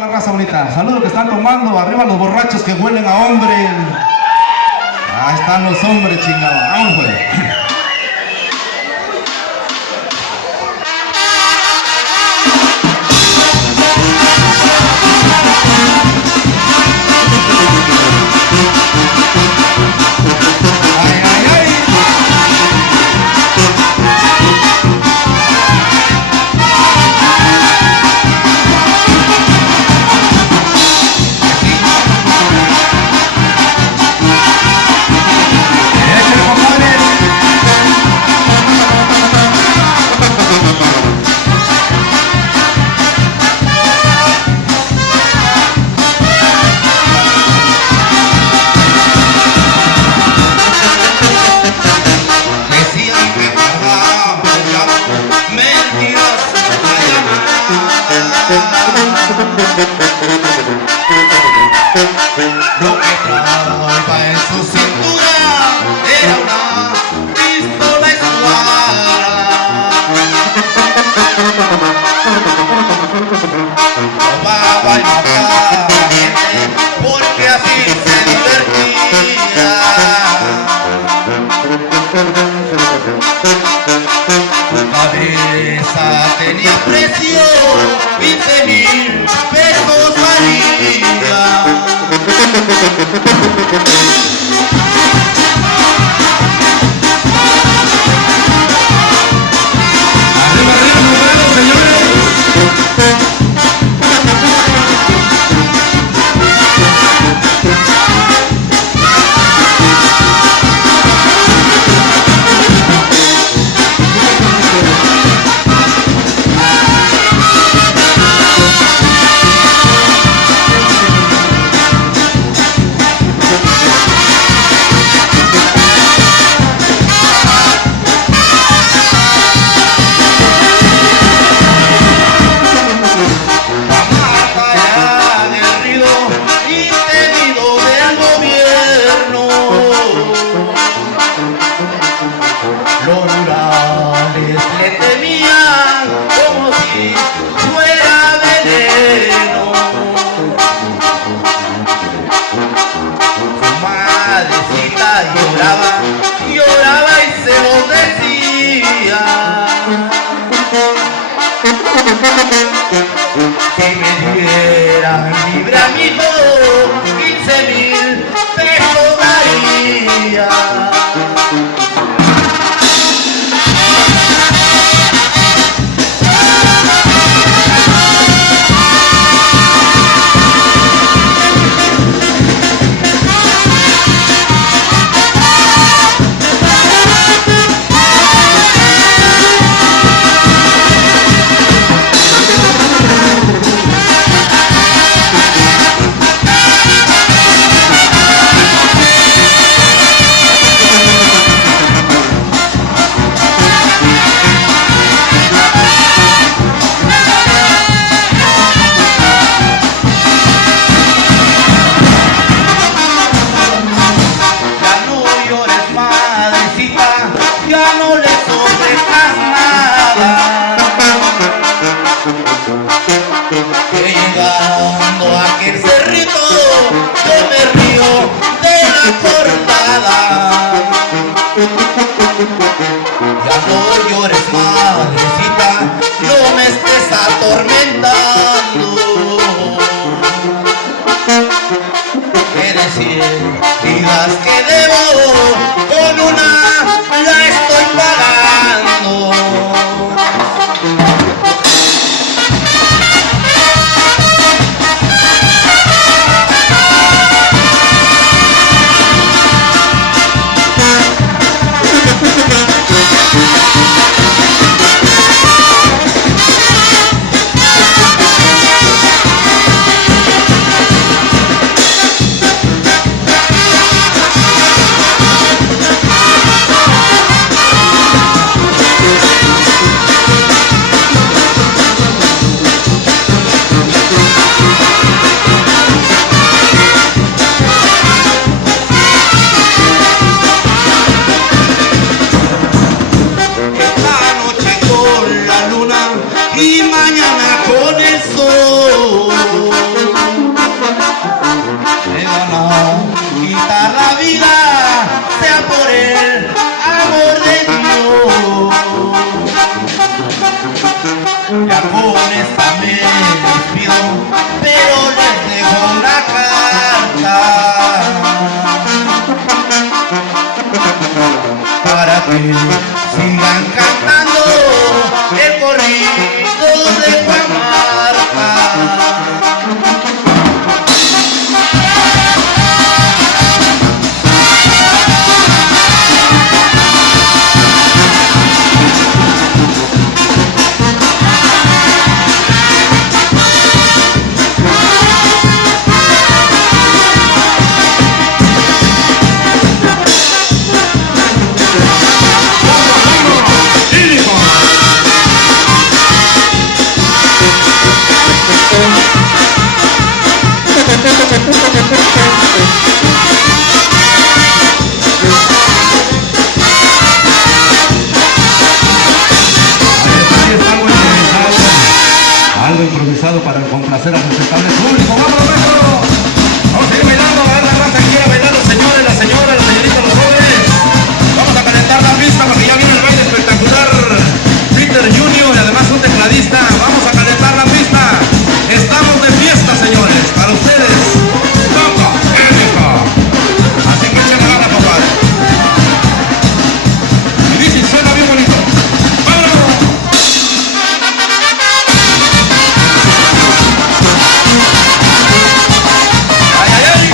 la raza bonita. Saludos que están tomando. Arriba los borrachos que huelen a hombre. Ahí están los hombres, chingados. Vamos, pues. Lo que traía en su cintura era una pistola escuadra. Robaba y mataba gente porque así se divertía. Su cabeza tenía precio 15,000 pesos valía. Arriba, arriba, nos vemos, señores. Los rurales le temían como si fuera veneno. Su madrecita lloraba, lloraba y se lo decía. Si me dieran libre a mi hijo, 15,000 pesos daría. Ya no le ofrezcas nada, que llegando a aquel cerrito yo me río de la cortada. Ya no llores, madrecita, no me estés atormentando. Que decir, digas que debo, con una la estoy pagando. placer a presentarle al público. ¡Vámonos, maestro! Vamos a ir bailando, a ver la raza que quiera bailar, los señores, las señoras, los señoritas, los jóvenes. Vamos a calentar la pista porque ya viene el baile espectacular. Peter Junior y además un tecladista. Vamos a calentar la pista. Estamos de fiesta, señores, para ustedes. ¡Toco! ¡México! Así que échale gana, compadre. Y dice, suena bien bonito. ¡Vámonos! ¡Ay, ay, ay!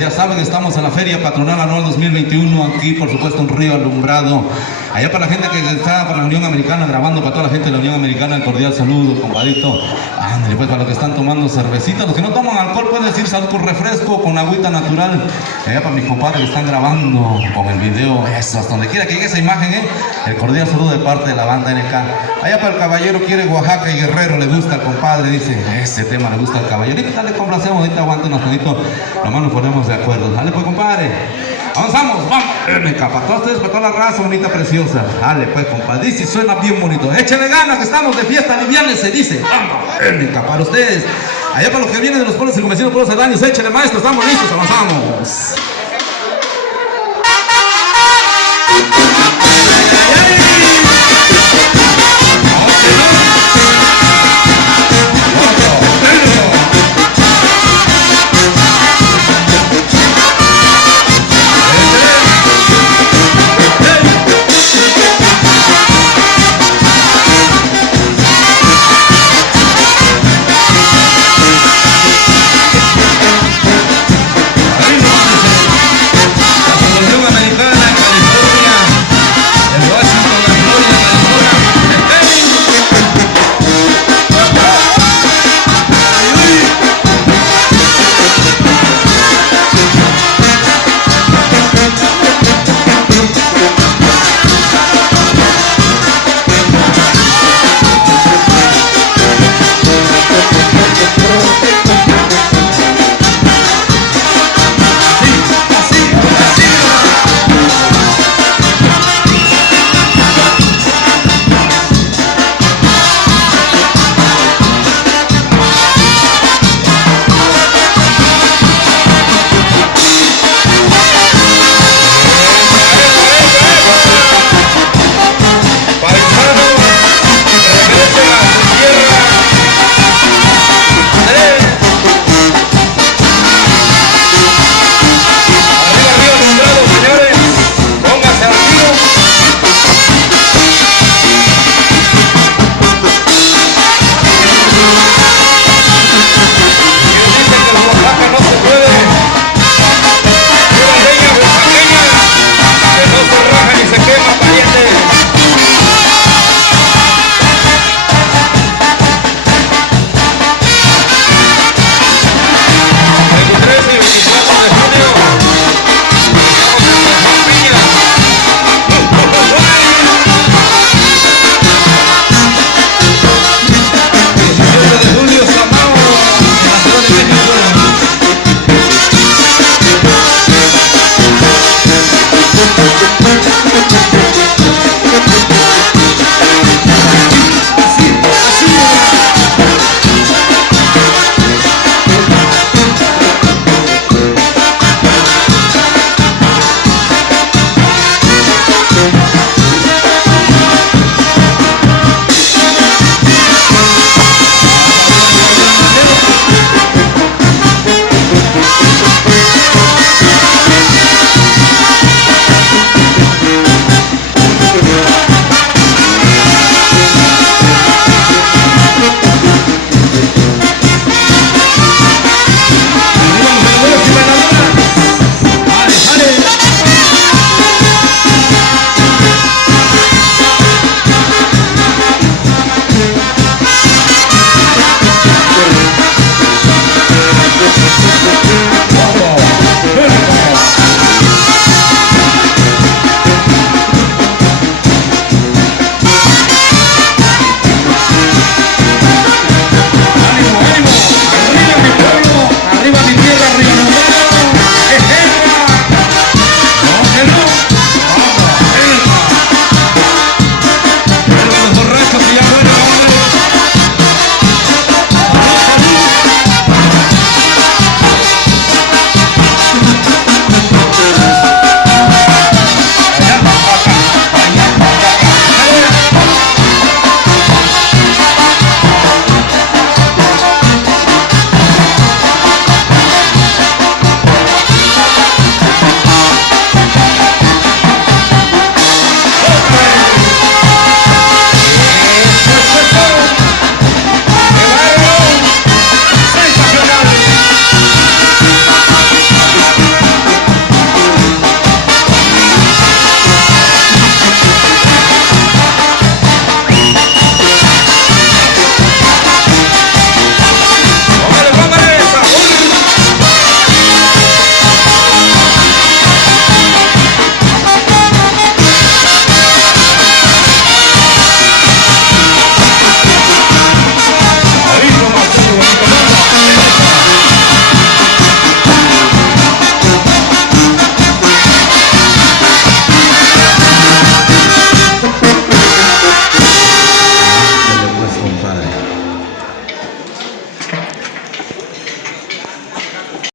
Ya saben, estamos en la Feria Patronal Anual 2021, aquí por supuesto en Río Alumbrado. Allá para la gente que está para la Unión Americana grabando, para toda la gente de la Unión Americana, el cordial saludo, compadrito. Ándale, pues para los que están tomando cervecita, los que no toman alcohol pueden decir salud con refresco, con agüita natural. Allá para mis compadres que están grabando con el video, eso, hasta donde quiera que llegue esa imagen, el cordial saludo de parte de la banda NK. Allá para el caballero quiere Oaxaca y Guerrero, le gusta al compadre, dice, ese tema le gusta al caballero. Ahorita le complacemos, ahorita aguanten unos toditos, nomás nos ponemos de acuerdo. Dale pues, compadre. Avanzamos, vamos. Para todos ustedes, para toda la raza bonita, preciosa. Dale pues, compadre. Dice, suena bien bonito. Échenle ganas, que estamos de fiesta, livianes, se dice. Vamos, para ustedes. Allá para los que vienen de los pueblos y convecinos, pueblos aledaños, échenle, maestro, estamos listos, avanzamos.